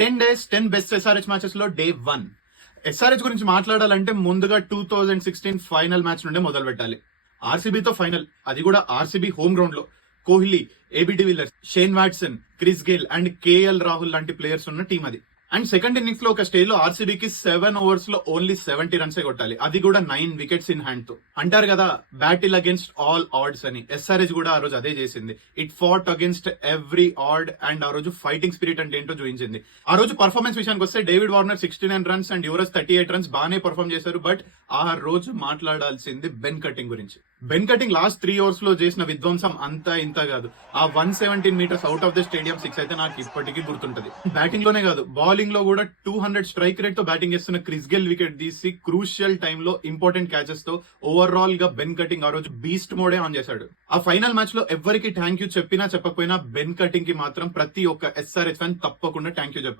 10 days 10 best SRH matches లో day 1. SRH గురించి మాట్లాడాలంటే ముందుగా 2016 ఫైనల్ మ్యాచ్ నుండే మొదలు పెట్టాలి. ఆర్సీబీతో ఫైనల్, అది కూడా ఆర్సీబీ హోమ్ గ్రౌండ్ లో. Kohli, AB de Villiers, Shane Watson, Chris Gayle and KL Rahul లాంటి ప్లేయర్స్ ఉన్న టీం అది. అండ్ సెకండ్ ఇన్నింగ్స్ లో ఒక స్టేజ్ లో ఆర్సీబీకి 7 overs లో ఓన్లీ 70 runs కొట్టాలి, అది కూడా 9 wickets ఇన్ హ్యాండ్ తో. అంటారు కదా బ్యాటిల్ అగేన్స్ట్ ఆల్ ఆడ్స్ అని. ఎస్ఆర్హెచ్ కూడా ఆ రోజు అదే చేసింది. It fat against every add and ఆ రోజు ఫైటింగ్ స్పిరిట్ అంటే ఏంటో చూపించింది. ఆ రోజు పర్ఫార్మెన్స్ విషయానికి వస్తే David Warner 69 runs and Yuvraj 38 runs బాగానే పర్ఫార్మ్ చేశారు. బట్ ఆ రోజు మాట్లాడాల్సింది బెన్ కటింగ్ గురించి. బెన్ కటింగ్ లాస్ట్ 3 overs లో చేసిన విధ్వంసం అంతా ఇంత కాదు. ఆ 117 meters out of the stadium 6 అయితే నాకు ఇప్పటికీ గుర్తుంటది. బ్యాటింగ్ లోనే కాదు, బౌలింగ్ లో కూడా 200 స్ట్రైక్ రేట్ తో బ్యాటింగ్ చేస్తున్న క్రిస్ గేల్ వికెట్ తీసి క్రూషియల్ టైమ్ లో ఇంపార్టెంట్ క్యాచెస్ తో ఓవరాల్ గా బెన్ కటింగ్ ఆ రోజు బీస్ట్ మోడే ఆన్ చేశాడు. ఆ ఫైనల్ మ్యాచ్ లో ఎవరికి థ్యాంక్ యూ చెప్పినా చెప్పకపోయినా బెన్ కటింగ్ కి మాత్రం ప్రతి ఒక్క ఎస్ఆర్హెచ్ ఫ్యాన్ తప్పకుండా థ్యాంక్ యూ చెప్పారు.